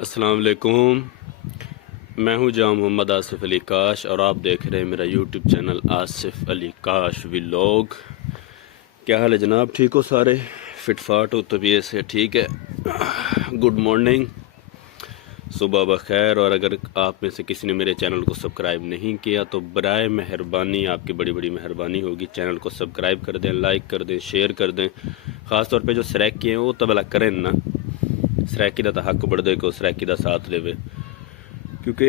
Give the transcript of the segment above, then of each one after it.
अस्सलाम वालेकुम। मैं हूं जाम मोहम्मद आसिफ अली काश और आप देख रहे हैं मेरा यूट्यूब चैनल आसिफ अली काश व्लॉग। क्या हाल है जनाब? ठीक हो सारे? फिटफाट हो? तबीयत से ठीक है? गुड मॉर्निंग, सुबह बखैर। और अगर आप में से किसी ने मेरे चैनल को सब्सक्राइब नहीं किया तो बराए मेहरबानी, आपकी बड़ी बड़ी मेहरबानी होगी, चैनल को सब्सक्राइब कर दें, लाइक कर दें, शेयर कर दें। ख़ास तौर पे जो सरैक किए हैं वो तो भला करें ना, सराकी का हक बढ़ को सराकी का साथ लेवे, क्योंकि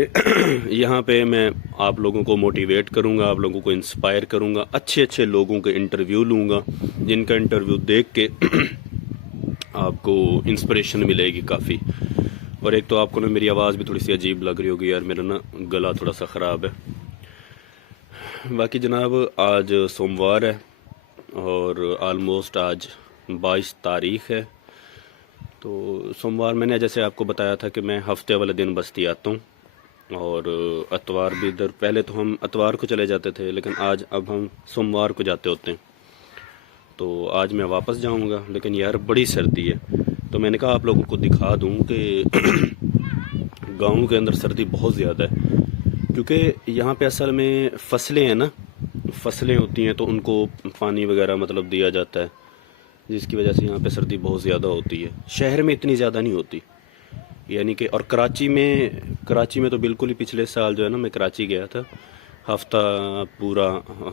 यहाँ पे मैं आप लोगों को मोटिवेट करूँगा, आप लोगों को इंस्पायर करूँगा, अच्छे अच्छे लोगों के इंटरव्यू लूँगा जिनका इंटरव्यू देख के आपको इंस्पिरेशन मिलेगी काफ़ी। और एक तो आपको ना मेरी आवाज़ भी थोड़ी सी अजीब लग रही होगी यार, मेरा ना गला थोड़ा सा ख़राब है। बाकी जनाब आज सोमवार है और आलमोस्ट आज 22 तारीख़ है। तो सोमवार मैंने जैसे आपको बताया था कि मैं हफ्ते वाले दिन बस्ती आता हूँ और अतवार भी इधर, पहले तो हम अतवार को चले जाते थे लेकिन आज अब हम सोमवार को जाते होते हैं। तो आज मैं वापस जाऊँगा लेकिन यार बड़ी सर्दी है, तो मैंने कहा आप लोगों को दिखा दूँ कि गाँव के अंदर सर्दी बहुत ज़्यादा है, क्योंकि यहाँ पे असल में फसलें हैं ना, फसलें होती हैं तो उनको पानी वगैरह मतलब दिया जाता है, जिसकी वजह से यहाँ पे सर्दी बहुत ज़्यादा होती है। शहर में इतनी ज़्यादा नहीं होती, यानी कि। और कराची में तो बिल्कुल ही, पिछले साल जो है ना मैं कराची गया था, हफ्ता पूरा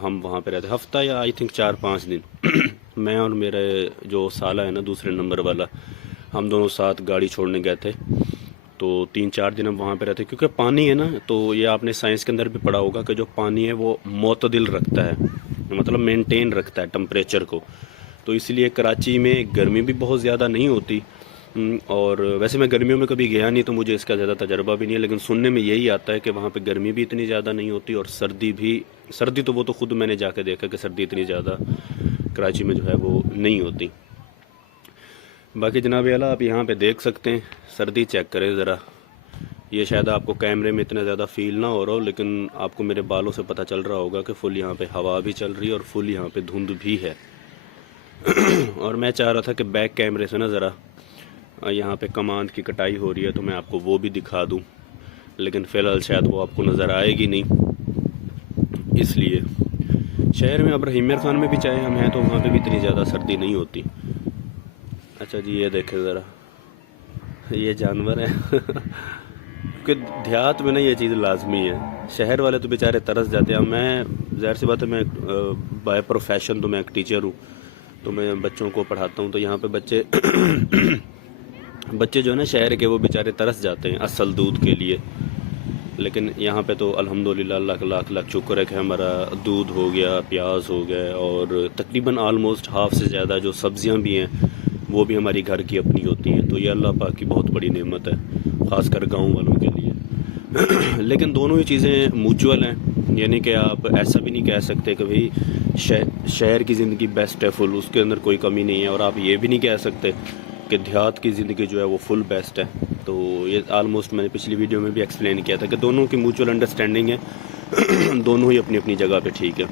हम वहाँ पे रहते, हफ्ता या आई थिंक 4-5 दिन मैं और मेरे जो साला है ना दूसरे नंबर वाला, हम दोनों साथ गाड़ी छोड़ने गए थे। तो 3-4 दिन हम वहाँ पे रहते, क्योंकि पानी है ना, तो ये आपने साइंस के अंदर भी पढ़ा होगा कि जो पानी है वो मोतदिल रखता है, मतलब मेंटेन रखता है टेम्परेचर को। तो इसलिए कराची में गर्मी भी बहुत ज़्यादा नहीं होती। और वैसे मैं गर्मियों में कभी गया नहीं तो मुझे इसका ज़्यादा तजर्बा भी नहीं है, लेकिन सुनने में यही आता है कि वहाँ पे गर्मी भी इतनी ज़्यादा नहीं होती और सर्दी तो वो तो ख़ुद मैंने जाके देखा कि सर्दी इतनी ज़्यादा कराची में जो है वो नहीं होती। बाकी जनाब आला आप यहाँ पे देख सकते हैं, सर्दी चेक करें ज़रा। ये शायद आपको कैमरे में इतना ज़्यादा फील ना हो रहा हो, लेकिन आपको मेरे बालों से पता चल रहा होगा कि फुल यहाँ पे हवा भी चल रही है और फुल यहाँ पे धुंध भी है। और मैं चाह रहा था कि बैक कैमरे से ना ज़रा यहाँ पे कमांद की कटाई हो रही है तो मैं आपको वो भी दिखा दूँ, लेकिन फ़िलहाल शायद वो आपको नज़र आएगी नहीं। इसलिए शहर में, अब रहीमर खान में भी चाहे हम हैं तो वहाँ पे भी इतनी ज़्यादा सर्दी नहीं होती। अच्छा जी, ये देखें ज़रा, ये जानवर है क्योंकि देहात में ना ये चीज़ लाजमी है, शहर वाले तो बेचारे तरस जाते हैं। मैं ज़ाहिर सी बात है, मैं बाय प्रोफेशन तो मैं एक टीचर हूँ, तो मैं बच्चों को पढ़ाता हूँ। तो यहाँ पे बच्चे जो है ना शहर के, वो बेचारे तरस जाते हैं असल दूध के लिए। लेकिन यहाँ पे तो अल्हम्दुलिल्लाह लाख लाख लाख शुक्र है कि हमारा दूध हो गया, प्याज हो गया, और तकरीबन आलमोस्ट हाफ से ज़्यादा जो सब्ज़ियाँ भी हैं वो भी हमारी घर की अपनी होती हैं। तो ये अल्लाह पाक की बहुत बड़ी नेमत है, ख़ासकर गाँव वालों के लिए। लेकिन दोनों ही चीज़ें म्यूचुअल हैं, यानी कि आप ऐसा भी नहीं कह सकते कि भाई शहर की ज़िंदगी बेस्ट है फुल, उसके अंदर कोई कमी नहीं है, और आप ये भी नहीं कह सकते कि देहात की ज़िंदगी जो है वो फुल बेस्ट है। तो ये आलमोस्ट मैंने पिछली वीडियो में भी एक्सप्लेन किया था कि दोनों की म्यूचुअल अंडरस्टैंडिंग है दोनों ही अपनी अपनी जगह पे ठीक है।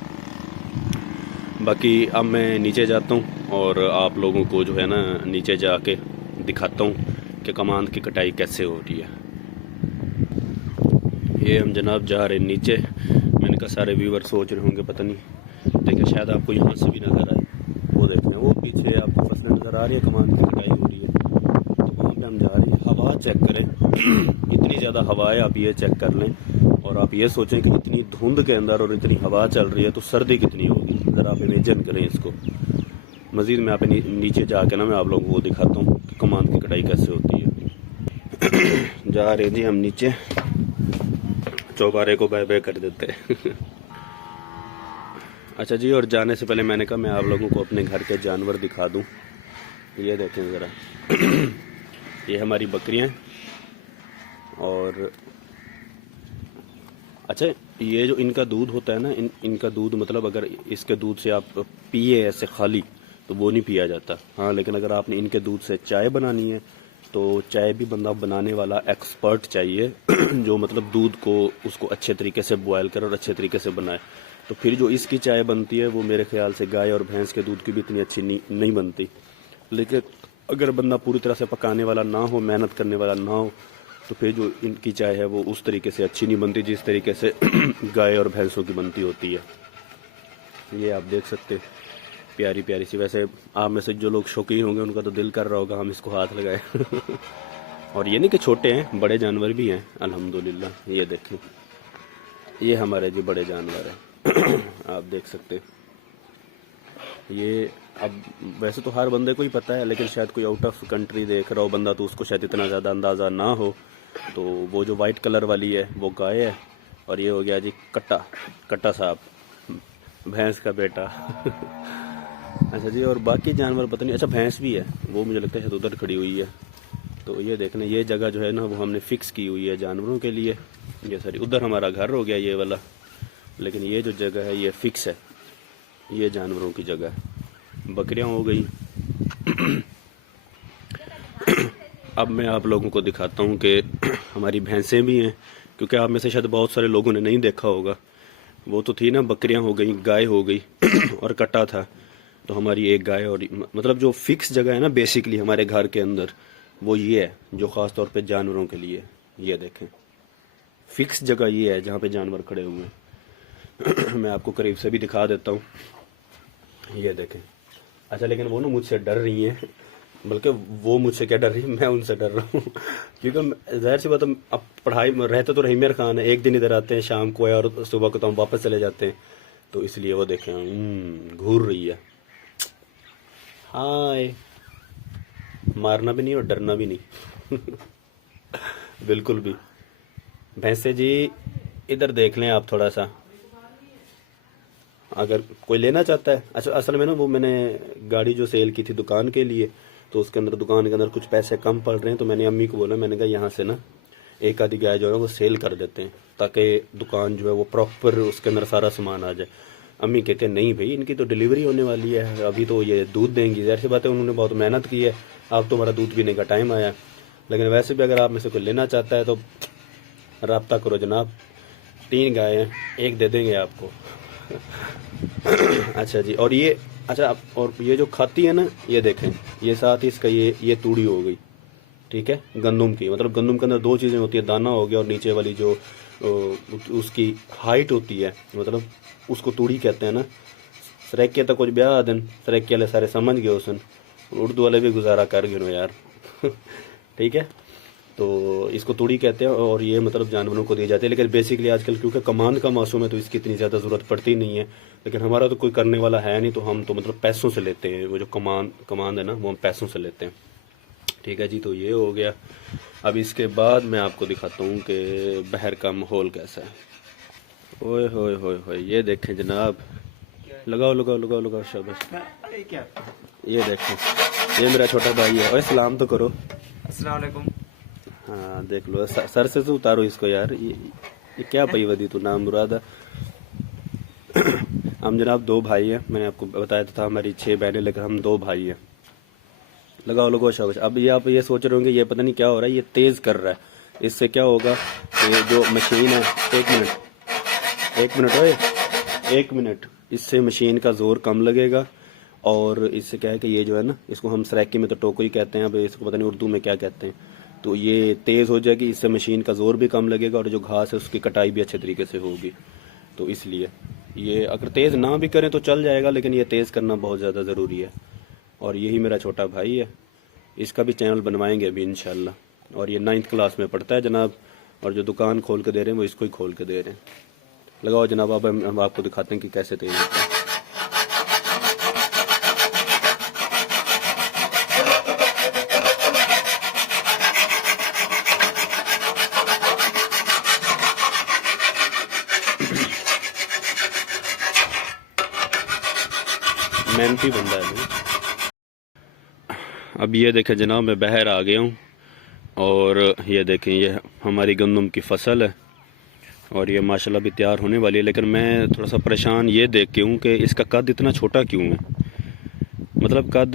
बाकी अब मैं नीचे जाता हूँ और आप लोगों को जो है ना नीचे जाके दिखाता हूँ कि कमांद की कटाई कैसे हो रही है। ये हम जनाब जा रहे हैं नीचे। मैंने कहा सारे व्यूवर सोच रहे होंगे पता नहीं, देखिए शायद आपको यहाँ से भी नज़र आए, वो देखें वो पीछे आपको फसलें नज़र आ रही है, कमांद की कटाई हो रही है। तो वहाँ पे हम जा रहे हैं। हवा चेक करें इतनी ज़्यादा हवा है, आप ये चेक कर लें, और आप ये सोचें कि इतनी धुंध के अंदर और इतनी हवा चल रही है तो सर्दी कितनी होगी, ज़रा आप इमेजिन करें इसको। मज़ीद मैं आप नीचे जाके ना मैं आप लोगों को दिखाता हूँ कि कमांद की कटाई कैसे होती है। जा रहे जी हम नीचे, चौबारे को बाय बाय कर देते हैं। अच्छा जी, और जाने से पहले मैंने कहा मैं आप लोगों को अपने घर के जानवर दिखा दूं। ये देखें ज़रा ये हमारी बकरियां, और अच्छा ये जो इनका दूध होता है ना, इनका दूध मतलब अगर इसके दूध से आप पिए ऐसे खाली तो वो नहीं पिया जाता। हाँ, लेकिन अगर आपने इनके दूध से चाय बनानी है तो चाय भी बंदा बनाने वाला एक्सपर्ट चाहिए जो मतलब दूध को उसको अच्छे तरीके से बॉयल करे और अच्छे तरीके से बनाए। तो फिर जो इसकी चाय बनती है वो मेरे ख्याल से गाय और भैंस के दूध की भी इतनी अच्छी नहीं बनती। लेकिन अगर बंदा पूरी तरह से पकाने वाला ना हो, मेहनत करने वाला ना हो, तो फिर जो इनकी चाय है वो उस तरीके से अच्छी नहीं बनती जिस तरीके से गाय और भैंसों की बनती होती है। ये आप देख सकते, प्यारी प्यारी सी। वैसे आप में से जो लोग शौकीन होंगे उनका तो दिल कर रहा होगा हम इसको हाथ लगाए। और ये नहीं कि छोटे हैं, बड़े जानवर भी हैं अल्हम्दुलिल्लाह। ये देखें, ये हमारे जो बड़े जानवर हैं। आप देख सकते, ये अब वैसे तो हर बंदे को ही पता है, लेकिन शायद कोई आउट ऑफ कंट्री देख रहा हो बंदा तो उसको शायद इतना ज़्यादा अंदाज़ा ना हो। तो वो जो वाइट कलर वाली है वो गाय है, और ये हो गया जी कट्टा, कट्टा साहब, भैंस का बेटा। अच्छा जी, और बाकी जानवर पता नहीं। अच्छा भैंस भी है, वो मुझे लगता है शायद उधर खड़ी हुई है। तो ये देखना, ये जगह जो है ना वो हमने फ़िक्स की हुई है जानवरों के लिए। ये सारी उधर हमारा घर हो गया ये वाला, लेकिन ये जो जगह है ये फ़िक्स है, ये जानवरों की जगह है। बकरियां हो गई। अब मैं आप लोगों को दिखाता हूँ कि हमारी भैंसें भी हैं, क्योंकि आप में से शायद बहुत सारे लोगों ने नहीं देखा होगा। वो तो थी ना, बकरियां हो गई, गाय हो गई और कट्टा था। तो हमारी एक गाय, और मतलब जो फिक्स जगह है ना बेसिकली हमारे घर के अंदर, वो ये है जो ख़ास तौर पे जानवरों के लिए। ये देखें, फिक्स जगह ये है जहाँ पे जानवर खड़े हुए हैं। मैं आपको करीब से भी दिखा देता हूँ, ये देखें। अच्छा, लेकिन वो ना मुझसे डर रही हैं, बल्कि वो मुझसे क्या डर रही है, मैं उनसे डर रहा हूँ। क्योंकि जाहिर सी बात है, अब पढ़ाई में रहते तो रहीमेर खान है, एक दिन इधर आते हैं शाम को है और सुबह को तो हम वापस चले जाते हैं। तो इसलिए वो देखें घूर रही है। हाय, मारना भी नहीं और डरना भी नहीं। बिल्कुल भी। भैंसे जी इधर देख लें आप थोड़ा सा, अगर कोई लेना चाहता है। अच्छा, असल में ना वो मैंने गाड़ी जो सेल की थी दुकान के लिए, तो उसके अंदर दुकान के अंदर कुछ पैसे कम पड़ रहे हैं। तो मैंने अम्मी को बोला, मैंने कहा यहाँ से ना एक आधी गाय जो है वो सेल कर देते हैं, ताकि दुकान जो है वो प्रॉपर उसके अंदर सारा सामान आ जाए। अम्मी कहते हैं नहीं भाई, इनकी तो डिलीवरी होने वाली है, अभी तो ये दूध देंगी। ज़ाहिर सी बात है, उन्होंने बहुत मेहनत की है, अब तो हमारा दूध पीने का टाइम आया। लेकिन वैसे भी अगर आप में से कोई लेना चाहता है तो रब्ता करो जनाब, 3 गाय हैं, एक दे देंगे आपको। अच्छा जी, और ये अच्छा, और ये जो खाती है ना, ये देखें, ये साथ ही इसका ये तूड़ी हो गई, ठीक है, गंदम की। मतलब गंदम के अंदर 2 चीज़ें होती है, दाना हो गया और नीचे वाली जो उसकी हाइट होती है, मतलब उसको तूड़ी कहते हैं ना। सरेके तो कुछ ब्याह दिन सरेके वाले सारे समझ गए उसन, उर्दू वाले भी गुजारा कर गए यार। ठीक है, तो इसको तूड़ी कहते हैं, और ये मतलब जानवरों को दी जाती है। लेकिन बेसिकली आजकल क्योंकि कमांड का मौसम है तो इसकी इतनी ज़्यादा ज़रूरत पड़ती नहीं है। लेकिन हमारा तो कोई करने वाला है नहीं, तो हम तो मतलब पैसों से लेते हैं। वो जो कमांड है ना वो हम पैसों से लेते हैं। ठीक है जी, तो ये हो गया। अब इसके बाद मैं आपको दिखाता हूँ कि बहर का माहौल कैसा है। ओए होए होए होए, ये देखें जनाब, लगाओ लगाओ लगाओ लगाओ, शाबाश। ये देखें, ये मेरा छोटा भाई है। ओए सलाम तो करो। अस्सलाम वालेकुम। हाँ देख लो, सर से तो उतारो इसको यार। ये क्या पई वदी तू, नाम मुरादा। हम जनाब 2 भाई हैं, मैंने आपको बताया था हमारी 6 बहनें, लेकिन हम 2 भाई हैं। लगाओ लगाओ, शाबाश। अब ये आप ये सोच रहे होंगे ये पता नहीं क्या हो रहा है, ये तेज़ कर रहा है। इससे क्या होगा कि जो मशीन है, 1 मिनट ओए, 1 मिनट, इससे मशीन का ज़ोर कम लगेगा। और इससे क्या है कि ये जो है ना, इसको हम सराकी में तो टोकरी कहते हैं, अब इसको पता नहीं उर्दू में क्या कहते हैं। तो ये तेज़ हो जाएगी, इससे मशीन का ज़ोर भी कम लगेगा और जो घास है उसकी कटाई भी अच्छे तरीके से होगी। तो इसलिए ये अगर तेज़ ना भी करें तो चल जाएगा, लेकिन ये तेज़ करना बहुत ज़्यादा ज़रूरी है। और यही मेरा छोटा भाई है, इसका भी चैनल बनवाएंगे अभी इंशाल्लाह। और ये 9th क्लास में पढ़ता है जनाब, और जो दुकान खोल के दे रहे हैं वो इसको ही खोल के दे रहे हैं। लगाओ जनाब, अब हम आपको दिखाते हैं कि कैसे तेज़ होता है। मेहनती बंदा है। अब ये देखें जनाब, मैं बहर आ गया हूँ, और ये देखें ये हमारी गंदम की फसल है, और ये माशाल्लाह भी तैयार होने वाली है। लेकिन मैं थोड़ा सा परेशान ये देख के हूँ कि इसका कद इतना छोटा क्यों है। मतलब कद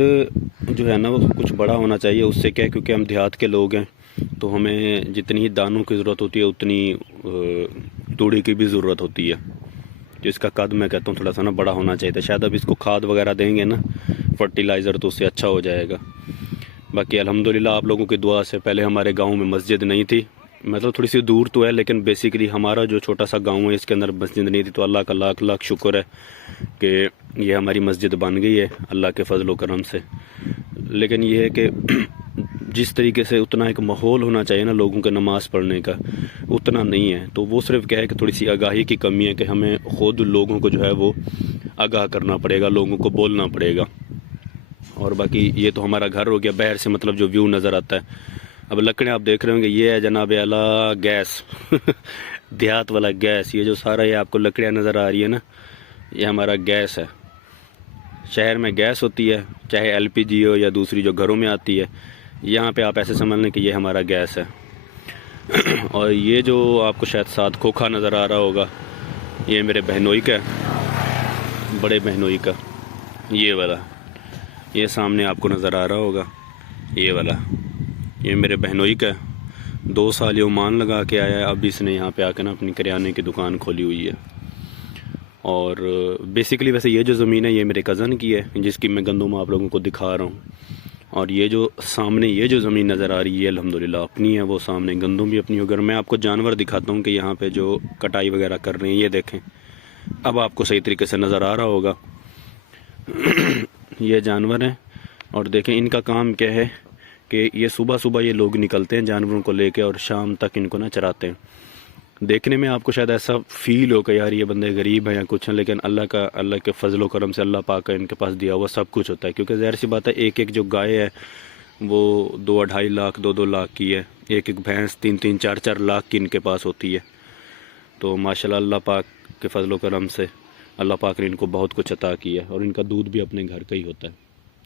जो है ना वो कुछ बड़ा होना चाहिए। उससे क्या है, क्योंकि हम देहात के लोग हैं तो हमें जितनी दानों की ज़रूरत होती है उतनी तूड़ी की भी ज़रूरत होती है। तो इसका कद मैं कहता हूँ थोड़ा सा ना बड़ा होना चाहिए था। शायद अब इसको खाद वगैरह देंगे ना, फर्टिलाइज़र, तो उससे अच्छा हो जाएगा। बाकी अल्हम्दुलिल्लाह आप लोगों की दुआ से पहले हमारे गांव में मस्जिद नहीं थी, मतलब थोड़ी सी दूर तो है, लेकिन बेसिकली हमारा जो छोटा सा गांव है इसके अंदर मस्जिद नहीं थी, तो अल्लाह का लाख लाख शुक्र है कि ये हमारी मस्जिद बन गई है अल्लाह के फजल व करम से। लेकिन ये है कि जिस तरीके से उतना एक माहौल होना चाहिए ना लोगों के नमाज़ पढ़ने का, उतना नहीं है। तो वो सिर्फ क्या है कि थोड़ी सी आगाही की कमी है कि हमें ख़ुद लोगों को जो है वो आगाह करना पड़ेगा, लोगों को बोलना पड़ेगा। और बाकी ये तो हमारा घर हो गया, बाहर से मतलब जो व्यू नज़र आता है। अब लकड़ें आप देख रहे होंगे, ये है जनाब आला गैस देहात वाला गैस। ये जो सारा ये आपको लकड़ियाँ नज़र आ रही है ना, ये हमारा गैस है। शहर में गैस होती है, चाहे LPG हो या दूसरी जो घरों में आती है, यहाँ पे आप ऐसे समझ लें कि ये हमारा गैस है। और ये जो आपको शायद साथ खोखा नज़र आ रहा होगा, ये मेरे बहनोई का है, बड़े बहनोई का। ये वाला, ये सामने आपको नज़र आ रहा होगा, ये वाला, ये मेरे बहनोई का है। 2 साल ये ओमान लगा के आया है, अब इसने यहाँ पे आकर ना अपनी करियाने की दुकान खोली हुई है। और बेसिकली वैसे ये जो ज़मीन है ये मेरे कज़न की है, जिसकी मैं गंदम आप लोगों को दिखा रहा हूँ। और ये जो सामने ये जो ज़मीन नज़र आ रही है अल्हम्दुलिल्लाह अपनी है, वो सामने गंदम भी अपनी। अगर मैं आपको जानवर दिखाता हूँ कि यहाँ पे जो कटाई वगैरह कर रहे हैं, ये देखें, अब आपको सही तरीके से नज़र आ रहा होगा। ये जानवर हैं और देखें इनका काम क्या है कि ये सुबह सुबह ये लोग निकलते हैं जानवरों को लेके और शाम तक इनको ना चराते हैं। देखने में आपको शायद ऐसा फील हो कि यार ये बंदे गरीब हैं या कुछ हैं, लेकिन अल्लाह के फजल व करम से अल्लाह पाक का इनके पास दिया हुआ सब कुछ होता है। क्योंकि ज़ाहिर सी बात है, एक एक जो गाय है वो 2-2.5 लाख 2-2 लाख की है, एक एक भैंस 3-3 4-4 लाख की इनके पास होती है। तो माशाल्लाह अल्लाह पाक के फजल व करम से अल्लाह पाक ने इनको बहुत कुछ अता किया है। और इनका दूध भी अपने घर का ही होता है,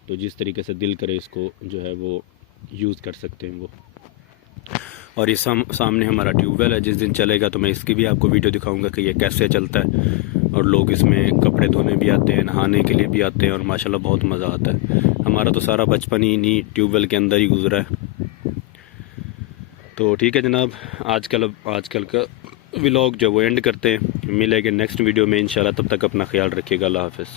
तो जिस तरीके से दिल करे इसको जो है वो यूज़ कर सकते हैं वो। और ये सामने हमारा ट्यूबवेल है, जिस दिन चलेगा तो मैं इसकी भी आपको वीडियो दिखाऊंगा कि ये कैसे चलता है। और लोग इसमें कपड़े धोने भी आते हैं, नहाने के लिए भी आते हैं, और माशाल्लाह बहुत मज़ा आता है। हमारा तो सारा बचपन ही इन्हीं ट्यूबवेल के अंदर ही गुजरा है। तो ठीक है जनाब, आजकल का व्लॉग जो वो एंड करते हैं। मिलेंगे नेक्स्ट वीडियो में इंशाल्लाह, तब तक अपना ख्याल रखिएगा। अल्लाह हाफ़िज़।